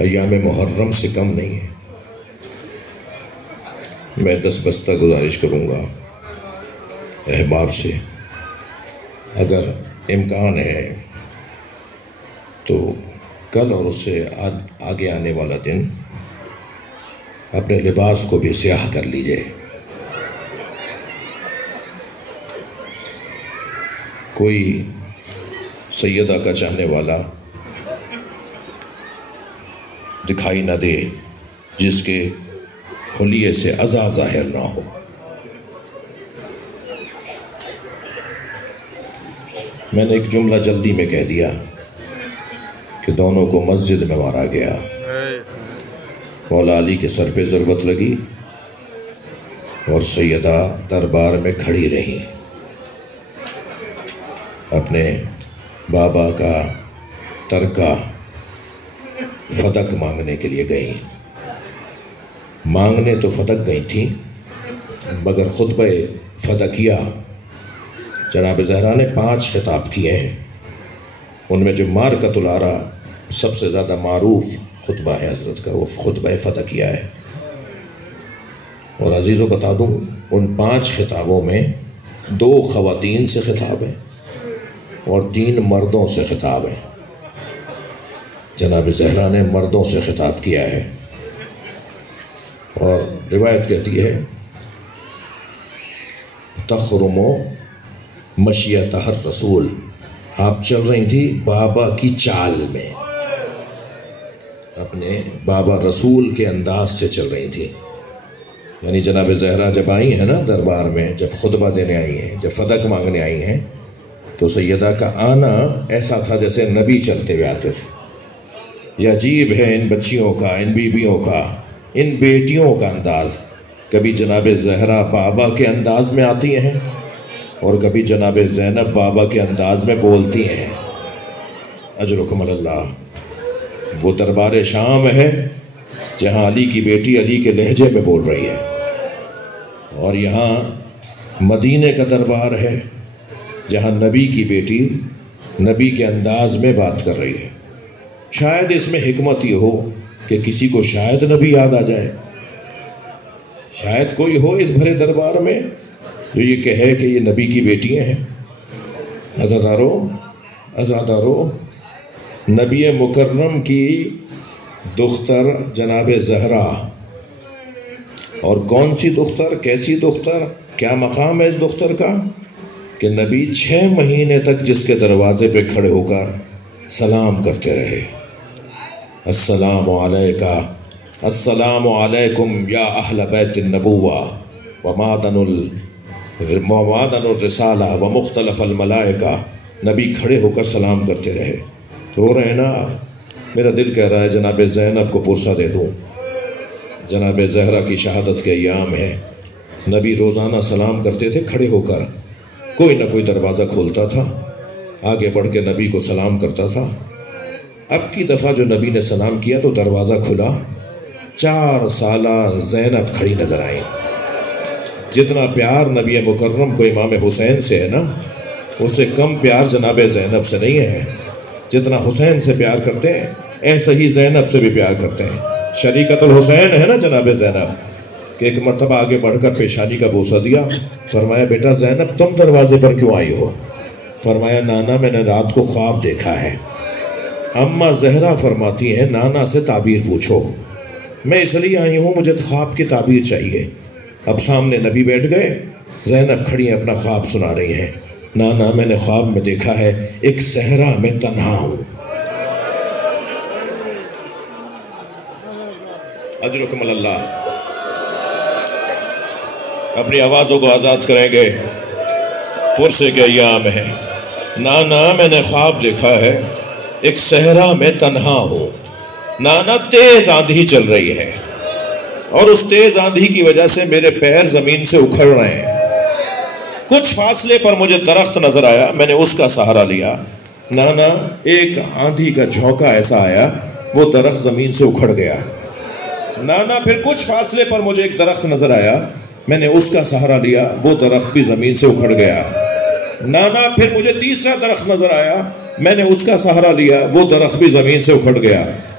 ایام محرم سے کم نہیں ہے۔ میں دستبستہ گزارش کروں گا احباب سے، اگر امکان ہے تو کل اور اس سے آگے آنے والا دن اپنے لباس کو بھی سیاہ کر لیجئے۔ کوئی سیدہ کا چاہنے والا دکھائی نہ دے جس کے حلیے سے عزا ظاہر نہ ہو۔ میں نے ایک جملہ جلدی میں کہہ دیا کہ دونوں کو مسجد میں مارا گیا۔ مولا علی کے سر پہ ضربت لگی اور سیدہ دربار میں کھڑی رہی، اپنے بابا کا ترکہ فدق مانگنے کے لیے گئی۔ مانگنے تو فدق گئی تھیں، مگر خطبہ فدقیہ جناب زہرا نے 5 خطاب کیے ہیں۔ ان میں جو مارکۃ العرا سب سے زیادہ معروف خطبہ ہے حضرت کا، وہ خطبہ فدقیہ ہے۔ اور عزیزوں بتا دوں، ان 5 خطابوں میں 2 خواتین سے خطاب ہیں اور 3 مردوں سے خطاب ہیں۔ جناب زہرا نے مردوں سے خطاب کیا ہے، اور روایت کہتی ہے تخرم مشیۃ الرسول، آپ چل رہی تھی بابا کی چال میں، اپنے بابا رسول کے انداز سے چل رہی تھی۔ یعنی جناب زہرا جب آئی ہیں نا دربار میں، جب خطبہ دینے آئی ہیں، جب فدق مانگنے آئی ہیں، تو سیدہ کا آنا ایسا تھا جیسے نبی چلتے ہوئے آتے تھے۔ یہ عجیب ہے ان بچیوں کا، ان بیویوں کا، ان بیٹیوں کا انداز۔ کبھی جناب زہرا بابا کے انداز میں آتی ہیں اور کبھی جناب زینب بابا کے انداز میں بولتی ہیں۔ اجرکم اللہ۔ وہ دربار شام ہے جہاں علی کی بیٹی علی کے لہجے میں بول رہی ہے، اور یہاں مدینے کا دربار ہے جہاں نبی کی بیٹی نبی کے انداز میں بات کر رہی ہے۔ شاید اس میں حکمت یہ ہو کہ کسی کو شاید نبی یاد آ جائے، شاید کوئی ہو اس بھرے دربار میں جو یہ کہے کہ یہ نبی کی بیٹیاں ہیں۔ عزادارو، نبی مکرم کی دختر جناب زہرا، اور کون سی دختر، کیسی دختر، کیا مقام ہے اس دختر کا کہ نبی 6 مہینے تک جس کے دروازے پہ کھڑے ہو کر سلام کرتے رہے، السلام علیکہ، السلام علیکم یا اہل بیت النبوہ ومعدن الرسالہ ومختلف الملائکہ۔ نبی کھڑے ہو کر سلام کرتے رہے۔ رو رہے ہیں نا، میرا دل کہہ رہا ہے جناب زینب کو پرسہ دے دوں۔ جناب زہرا کی شہادت کے ایام ہیں، نبی روزانہ سلام کرتے تھے کھڑے ہو کر، کوئی نہ کوئی دروازہ کھولتا تھا، آگے بڑھ کے نبی کو سلام کرتا تھا۔ اب کی دفعہ جو نبی نے سلام کیا تو دروازہ کھلا، 4 سالہ زینب کھڑی نظر آئیں۔ جتنا پیار نبی مکرم کو امام حسین سے ہے نا، اس سے کم پیار جناب زینب سے نہیں ہے۔ جتنا حسین سے پیار کرتے ہیں ایسا ہی زینب سے بھی پیار کرتے ہیں۔ شریکت الحسین ہے نا جناب زینب، کہ ایک مرتبہ آگے بڑھ کر پیشانی کا بوسہ دیا، فرمایا بیٹا زینب تم دروازے پر کیوں آئی ہو؟ فرمایا نانا میں نے رات کو خواب دیکھا ہے۔ اماں زہرا فرماتی ہیں نانا سے تعبیر پوچھو۔ میں اس لیے آئی ہوں، مجھے خواب کی تعبیر چاہیے۔ اب سامنے نبی بیٹھ گئے، زینب کھڑی ہیں اپنا خواب سنا رہی ہیں۔ نانا میں نے خواب میں دیکھا ہے ایک صحرا میں تنہا ہوں۔ اجرکم اللہ۔ اپنی آوازوں کو آزاد کریں گے، پرسے کے ایام ہیں۔ نانا میں نے خواب دیکھا ہے ایک صحرا میں تنہا ہوں۔ نانا تیز آندھی چل رہی ہے اور اس تیز آندھی کی وجہ سے میرے پیر زمین سے اکھڑ رہے ہیں۔ کچھ فاصلے پر مجھے درخت نظر آیا، میں نے اس کا سہارا لیا۔ نانا ایک آندھی کا جھونکا ایسا آیا، وہ درخت زمین سے اکھڑ گیا۔ نانا پھر کچھ فاصلے پر مجھے ایک درخت نظر آیا، میں نے اس کا سہارا لیا، وہ درخت بھی زمین سے اکھڑ گیا۔ نانا پھر مجھے تیسرا درخت نظر آیا، میں نے اس کا سہارا لیا، وہ درخت بھی زمین سے اکھڑ گیا۔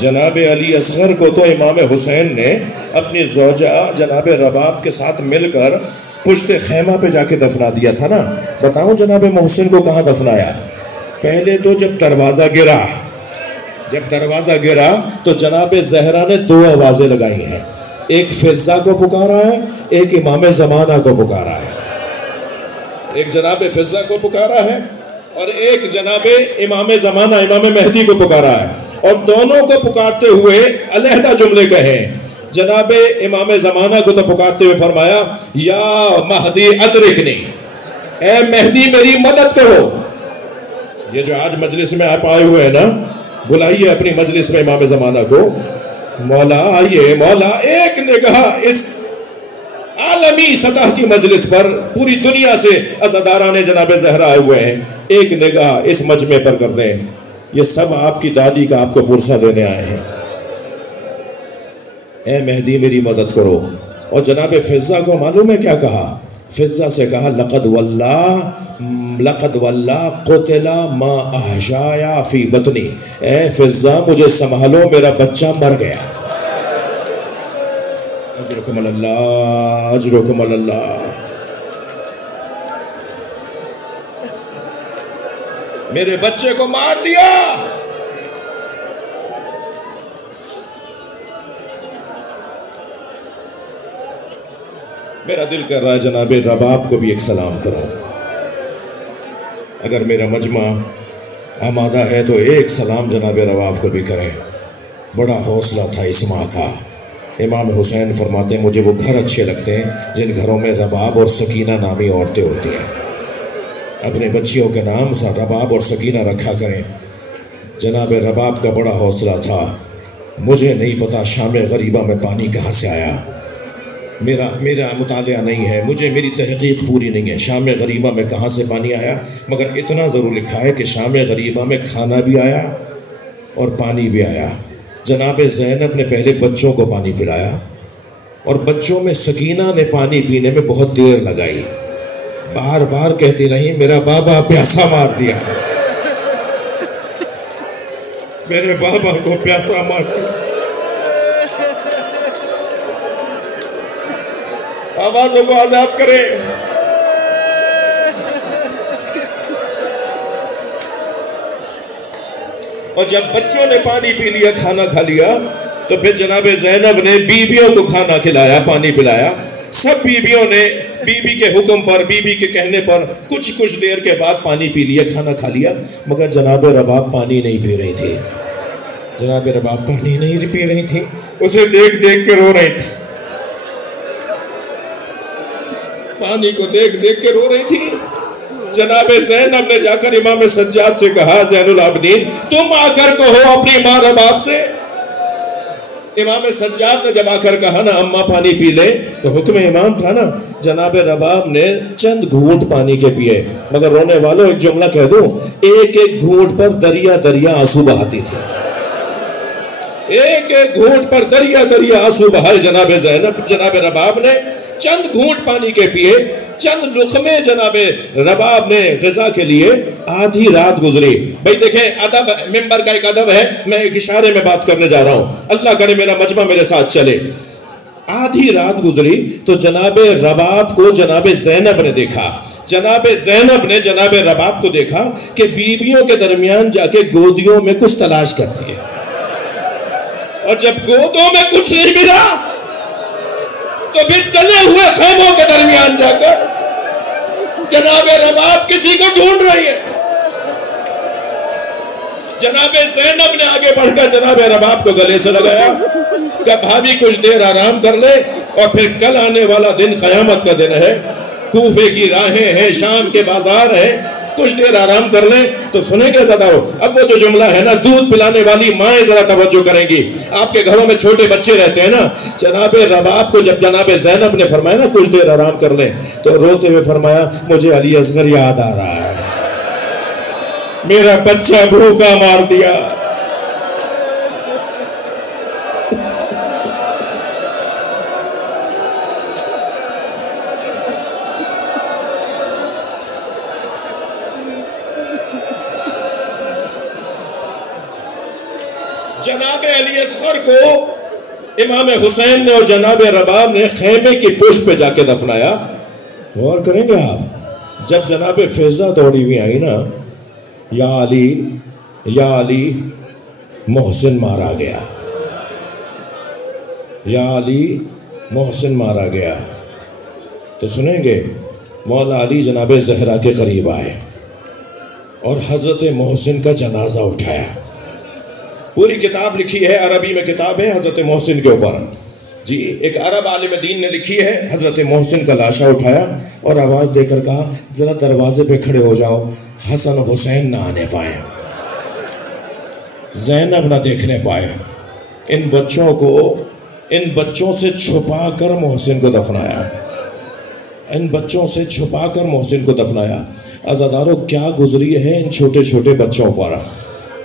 جناب علی اصغر کو تو امام حسین نے اپنی زوجہ جناب رباب کے ساتھ مل کر پشت خیمہ پہ جا کے دفنا دیا تھا نا. بتاؤں جناب محسن کو کہاں دفنایا؟ پہلے تو جب دروازہ گرا تو جناب زہرا نے دو آوازیں لگائی ہیں. ایک فضہ کو پکارا ہے، ایک امام زمانہ کو پکارا ہے. ایک جناب فضہ کو پکارا ہے اور ایک جناب امام زمانہ امام مہدی کو پکارا ہے. اور دونوں کو پکارتے ہوئے علیحدہ جملے کہے. جناب امام زمانہ کو تو پکارتے ہوئے فرمایا یا مہدی ادرکنی، اے مہدی میری مدد کرو. یہ جو آج مجلس میں آپ آئے ہوئے ہیں نا، بلائیے اپنی مجلس میں امام زمانہ کو. مولا آئیے، مولا ایک نگاہ اس عالمی سطح کی مجلس پر، پوری دنیا سے عزاداران جناب زہرا آئے ہوئے ہیں، ایک نگاہ اس مجمع پر کر دیں. یہ سب آپ کی دادی کا آپ کو پرسہ دینے آئے ہیں. اے مہدی میری مدد کرو. اور جناب فضہ کو معلوم ہے کیا کہا؟ فضہ سے کہا لقد واللہ قتل ما احشایا فی بطنی. اے فضہ مجھے سنبھالو، میرا بچہ مر گیا. اجرکم اللہ، اجرکم اللہ. میرے بچے کو مار دیا. میرا دل کر رہا ہے جناب رباب کو بھی ایک سلام کرو. اگر میرا مجمع آمادہ ہے تو ایک سلام جناب رباب کو بھی کریں. بڑا حوصلہ تھا اس ماں کا. امام حسین فرماتے ہیں مجھے وہ گھر اچھے لگتے ہیں جن گھروں میں رباب اور سکینہ نامی عورتیں ہوتی ہیں. اپنے بچیوں کے نام رباب اور سکینہ رکھا کریں. جناب رباب کا بڑا حوصلہ تھا. مجھے نہیں پتا شام غریبہ میں پانی کہاں سے آیا. میرا مطالعہ نہیں ہے، میری تحقیق پوری نہیں ہے شام غریبہ میں کہاں سے پانی آیا، مگر اتنا ضرور لکھا ہے کہ شام غریبہ میں کھانا بھی آیا اور پانی بھی آیا. جناب زینب نے پہلے بچوں کو پانی پلایا اور بچوں میں سکینہ نے پانی پینے میں بہت دیر لگائی. بار بار کہتی رہی میرا بابا پیاسا مار دیا، میرے بابا کو پیاسا مار دیا. آوازوں کو آزاد کرے. اور جب بچوں نے پانی پی لیا، کھانا کھا لیا، تو پھر جناب زینب نے بیویوں کو کھانا کھلایا، پانی پلایا. سب بیویوں نے بیوی کے حکم پر، بیوی کے کہنے پر کچھ دیر کے بعد پانی پی لیا، کھانا کھا لیا. مگر جناب رباب پانی نہیں پی رہی تھی. جناب رباب پانی نہیں پی رہی تھی. اسے دیکھ دیکھ کے رو رہی تھی. پانی کو دیکھ دیکھ کے رو رہی تھی. جناب زینب نے جا کر امام سجاد سے کہا زین العابدین تم آ کر کہو اپنی ماں رباب سے. امام سجاد نے جب آ کر کہا نا اماں پانی پی لے، تو حکم امام تھا نا. جناب رباب نے چند گھونٹ پانی کے پیے. مگر رونے والوں ایک جملہ کہہ دوں، ایک ایک گھونٹ پر دریا دریا آنسو بہاتی تھی. ایک ایک گھونٹ پر دریا دریا آنسو بہائے جناب رباب نے. چند گھونٹ پانی کے پیے، چند لقمے جناب رباب نے غذا کے لیے. آدھی رات گزری. بھئی دیکھیں ادب، ممبر کا ایک ادب ہے، میں ایک اشارے میں بات کرنے جا رہا ہوں، اللہ کرے میرا مجمع میرے ساتھ چلے. آدھی رات گزری تو جناب رباب کو جناب زینب نے دیکھا. جناب زینب نے جناب رباب کو دیکھا کہ بیویوں کے درمیان جا کے گودیوں میں کچھ تلاش کرتی ہے. اور جب گودوں میں کچھ نہیں ملا تو پھر چلے ہوئے خیموں کے درمیان جا کر جناب رباب کسی کو ڈھونڈ رہی ہے. جناب زینب نے آگے بڑھ کر جناب رباب کو گلے سے لگایا کہ بھابی کچھ دیر آرام کر لے، اور پھر کل آنے والا دن قیامت کا دن ہے، کوفے کی راہیں ہیں، شام کے بازار ہیں، کچھ دیر آرام کر لیں. تو سنیں گے زیادہ ہو. اب وہ جو جملہ ہے نا، دودھ پلانے والی مائیں ذرا توجہ کریں گی. آپ کے گھروں میں چھوٹے بچے رہتے ہیں نا. جناب رباب کو جب جناب زینب نے فرمایا نا کچھ دیر آرام کر لیں، تو روتے ہوئے فرمایا مجھے علی اصغر یاد آ رہا ہے، میرا بچہ بھوکا مار دیا. جناب علی اصغر کو امام حسین نے اور جناب رباب نے خیمے کی پشت پہ جا کے دفنایا. غور کریں گے آپ، جب جناب فیضہ دوڑی ہوئی آئی نا، یا علی محسن مارا گیا، یا علی محسن مارا گیا. تو سنیں گے مولا علی جناب زہرا کے قریب آئے اور حضرت محسن کا جنازہ اٹھایا. پوری کتاب لکھی ہے، عربی میں کتاب ہے حضرت محسن کے اوپر. جی ایک عرب عالم دین نے لکھی ہے، حضرت محسن کا لاشا اٹھایا اور آواز دے کر کہا ذرا دروازے پہ کھڑے ہو جاؤ، حسن حسین نہ آنے پائے، زینب نہ دیکھنے پائے. ان بچوں سے چھپا کر محسن کو دفنایا، ان بچوں سے چھپا کر محسن کو دفنایا. عزادارو کیا گزری ہے ان چھوٹے چھوٹے بچوں پر.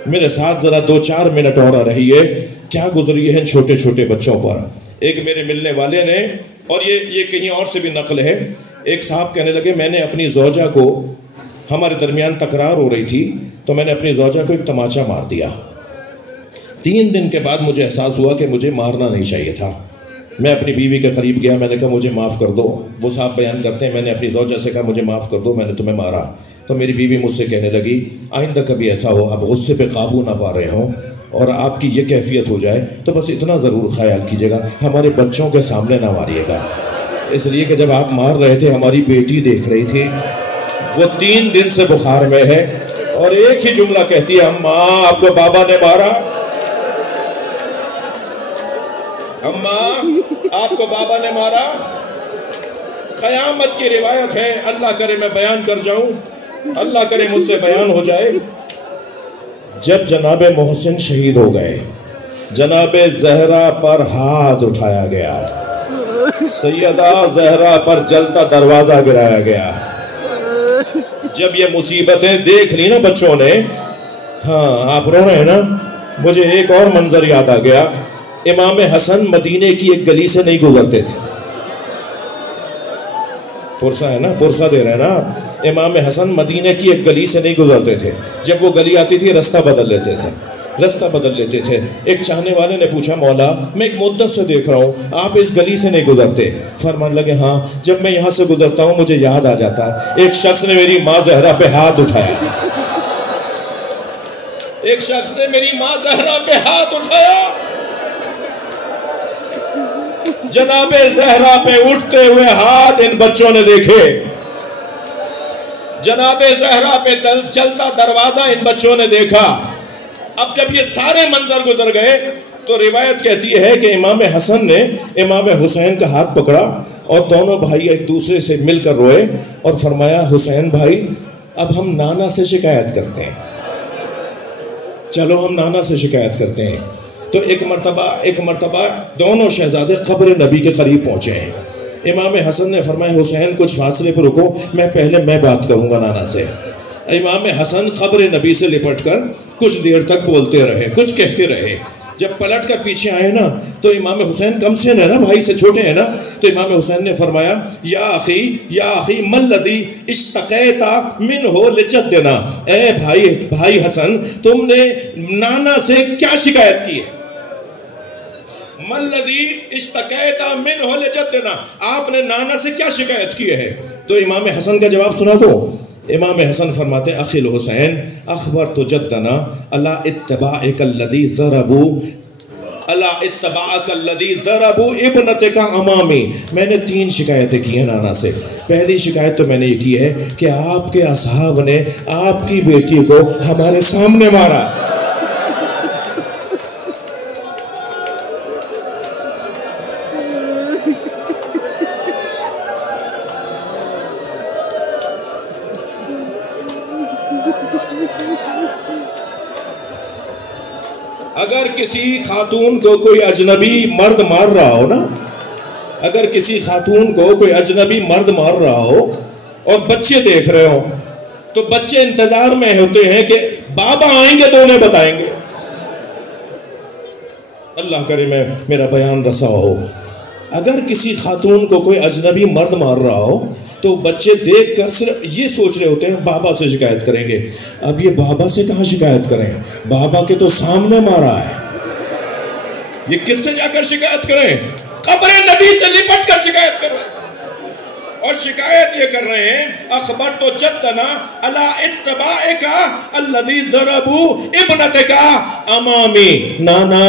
میرے ساتھ ذرا 2-4 منٹ اور رہیے. کیا گزری ہے ان چھوٹے چھوٹے بچوں پر. ایک میرے ملنے والے نے، اور یہ کہیں اور سے بھی نقل ہے، ایک صاحب کہنے لگے میں نے اپنی زوجہ کو، ہمارے درمیان تکرار ہو رہی تھی تو میں نے اپنی زوجہ کو ایک تماچا مار دیا. 3 دن کے بعد مجھے احساس ہوا کہ مجھے مارنا نہیں چاہیے تھا. میں اپنی بیوی کے قریب گیا، میں نے کہا مجھے معاف کر دو. وہ صاحب بیان کرتے ہیں میں نے اپنی زوجہ سے کہا مجھے معاف کر دو، میں نے تمہیں مارا. تو میری بیوی مجھ سے کہنے لگی آئندہ کبھی ایسا ہو آپ غصے پہ قابو نہ پا رہے ہوں اور آپ کی یہ کیفیت ہو جائے تو بس اتنا ضرور خیال کیجیے گا ہمارے بچوں کے سامنے نہ ماریے گا. اس لیے کہ جب آپ مار رہے تھے ہماری بیٹی دیکھ رہی تھی، وہ 3 دن سے بخار میں ہے اور ایک ہی جملہ کہتی ہے اماں آپ کو بابا نے مارا، اماں آپ کو بابا نے مارا. قیامت کی روایت ہے، اللہ کرے میں بیان کر جاؤں، اللہ کرے مجھ سے بیان ہو جائے. جب جناب محسن شہید ہو گئے، جناب زہرا پر ہاتھ اٹھایا گیا، سیدہ زہرا پر جلتا دروازہ گرایا گیا. جب یہ مصیبتیں دیکھ لی نا بچوں نے، ہاں آپ رو رہے ہیں نا، مجھے ایک اور منظر یاد آ گیا. امام حسن مدینے کی ایک گلی سے نہیں گزرتے تھے. پرسا ہے نا، پرسا دے رہے ہیں نا. امام حسن مدینے کی ایک گلی سے نہیں گزرتے تھے. جب وہ گلی آتی تھی رستہ بدل لیتے تھے. ایک چاہنے والے نے پوچھا مولا میں ایک مدت سے دیکھ رہا ہوں آپ اس گلی سے نہیں گزرتے. فرمان لگے ہاں جب میں یہاں سے گزرتا ہوں مجھے یاد آ جاتا ایک شخص نے میری ماں زہرا پہ ہاتھ اٹھایا، ایک شخص نے میری ماں زہرا پہ ہاتھ اٹھایا. جناب زہرا پہ اٹھتے ہوئے ہاتھ ان بچوں نے دیکھے، جناب زہرا پہ چلتا دروازہ ان بچوں نے دیکھا. اب جب یہ سارے منظر گزر گئے تو روایت کہتی ہے کہ امام حسن نے امام حسین کا ہاتھ پکڑا اور دونوں بھائی ایک دوسرے سے مل کر روئے اور فرمایا حسین بھائی اب ہم نانا سے شکایت کرتے ہیں، چلو ہم نانا سے شکایت کرتے ہیں. تو ایک مرتبہ دونوں شہزادے قبر نبی کے قریب پہنچے ہیں. امام حسن نے فرمایا حسین کچھ فاصلے پر رکو، میں بات کروں گا نانا سے. امام حسن قبر نبی سے لپٹ کر کچھ دیر تک بولتے رہے، کچھ کہتے رہے. جب پلٹ کر پیچھے آئے نا تو امام حسین کم سن ہے نا، بھائی سے چھوٹے ہیں نا، تو امام حسین نے فرمایا یا اخی ملذی اشتقیت منہ لجدنا، اے بھائی حسن تم نے نانا سے کیا شکایت کی ہے؟ ملذی اشتقیت منہ لجدنا، آپ نے نانا سے کیا شکایت کی ہے؟ تو امام حسن کا جواب سنا دو. امام حسن فرماتے اخی الحسین اخبرت جدنا الا اتباعک الذی ضربوا ابنتک امامی. میں نے 3 شکایتیں کی ہیں نانا سے. پہلی شکایت تو میں نے یہ کی ہے کہ آپ کے اصحاب نے آپ کی بیٹی کو ہمارے سامنے مارا. اگر کسی خاتون کو کوئی اجنبی مرد مار رہا ہو نا، اگر کسی خاتون کو کوئی اجنبی مرد مار رہا ہو اور بچے دیکھ رہے ہو تو بچے انتظار میں ہوتے ہیں کہ بابا آئیں گے تو انہیں بتائیں گے. اللہ کرے میرا بیان رسا ہو. اگر کسی خاتون کو کوئی اجنبی مرد مار رہا ہو تو بچے دیکھ کر صرف یہ سوچ رہے ہوتے ہیں بابا سے شکایت کریں گے. اب یہ بابا سے کہاں شکایت کریں، بابا کے تو سامنے مارا ہے. یہ کس سے جا کر شکایت کریں؟ قبر نبی سے لپٹ کر شکایت کر رہے ہیں، اور شکایت یہ کر رہے ہیں اخبرت جدنا علی اتباعک الذی ضربوا ابنتک امامی، نانا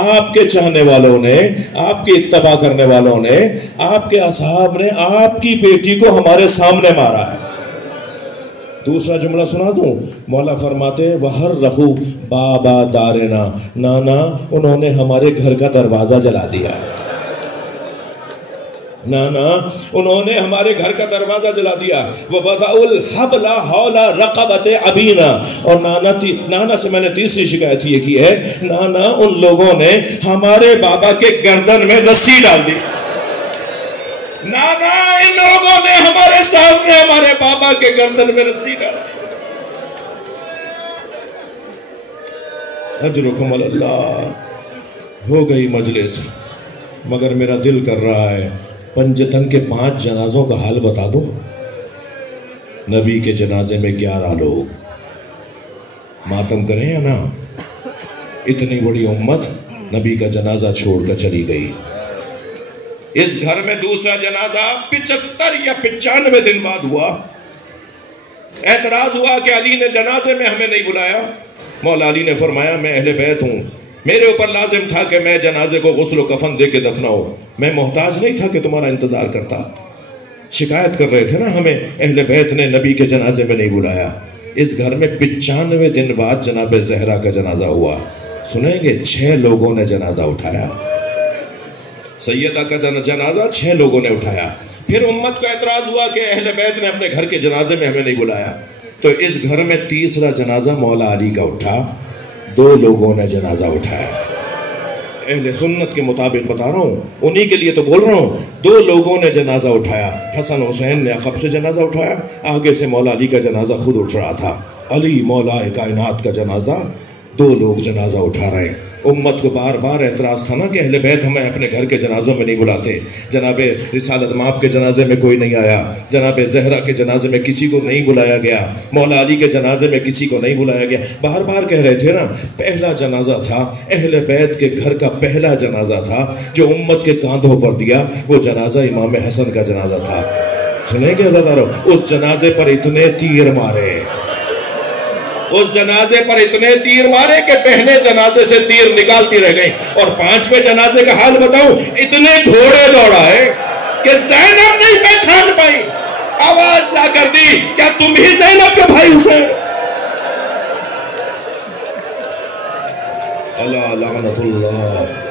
آپ کے چاہنے والوں نے، آپ کی اتباع کرنے والوں نے، آپ کے اصحاب نے آپ کی بیٹی کو ہمارے سامنے مارا ہے۔ دوسرا جملہ سنا دوں، مولا فرماتے وَحَرَّقُوا بَابَ دَارِنَا، نانا انہوں نے ہمارے گھر کا دروازہ جلا دیا، نانا انہوں نے ہمارے گھر کا دروازہ جلا دیا۔ وَوَضَعُوا الْحَبْلَ حَوْلَ رَقَبَتِ أَبِينَا، اور نانا سے میں نے تیسری شکایت یہ کی ہے، نانا ان لوگوں نے ہمارے بابا کے گردن میں رسی ڈال دی، نانا ان لوگوں نے ہمارے سامنے ہمارے بابا کے گردن میں رسی ڈال دی۔ اجرکم اللہ۔ ہو گئی مجلس، مگر میرا دل کر رہا ہے پنجتن کے 5 جنازوں کا حال بتا دوں۔ نبی کے جنازے میں 11 لوگ، ماتم کریں یا نہ؟ اتنی بڑی امت نبی کا جنازہ چھوڑ کر چلی گئی۔ اس گھر میں دوسرا جنازہ 75 یا 95 دن بعد ہوا۔ اعتراض ہوا کہ علی نے جنازے میں ہمیں نہیں بلایا۔ مولا علی نے فرمایا میں اہل بیت ہوں، میرے اوپر لازم تھا کہ میں جنازے کو غسل و کفن دے کے دفناؤں، میں محتاج نہیں تھا کہ تمہارا انتظار کرتا۔ شکایت کر رہے تھے نا ہمیں اہل بیت نے نبی کے جنازے میں نہیں بلایا۔ اس گھر میں 95 دن بعد جناب زہرا کا جنازہ ہوا۔ سنیں گے 6 لوگوں نے جنازہ اٹھایا، سیدہ کا جنازہ 6 لوگوں نے اٹھایا۔ پھر امت کو اعتراض ہوا کہ اہل بیت نے اپنے گھر کے جنازے میں ہمیں نہیں بلایا، تو اس گھر میں تیسرا جنازہ مولا علی کا اٹھا، 2 لوگوں نے جنازہ اٹھایا۔ اہل سنت کے مطابق بتا رہا ہوں، انہی کے لیے تو بول رہا ہوں، 2 لوگوں نے جنازہ اٹھایا۔ حسن حسین نے عقب سے جنازہ اٹھایا، آگے سے مولا علی کا جنازہ خود اٹھ رہا تھا۔ علی مولا کائنات کا جنازہ، 2 لوگ جنازہ اٹھا رہے ہیں۔ امت کو بار بار اعتراض تھا نا کہ اہل بیت ہمیں اپنے گھر کے جنازوں میں نہیں بلاتے۔ جناب رسالت مآب کے جنازے میں کوئی نہیں آیا، جناب زہرا کے جنازے میں کسی کو نہیں بلایا گیا، مولا علی کے جنازے میں کسی کو نہیں بلایا گیا۔ بار بار کہہ رہے تھے نا، پہلا جنازہ تھا اہل بیت کے گھر کا، پہلا جنازہ تھا جو امت کے کاندھوں پر دیا، وہ جنازہ امام حسن کا جنازہ تھا۔ سنیں گے عزیزانو، اس جنازے پر اتنے تیر مارے، اس جنازے پر اتنے تیر مارے کہ پہلے جنازے سے تیر نکالتی رہ گئی۔ اور 5ویں جنازے کا حال بتاؤں، اتنے گھوڑے دوڑائے کہ زینب نہیں پہچان پائی، آواز جا کر دی کیا تم ہی زینب کے بھائی حسین؟ اللہ لعنت اللہ۔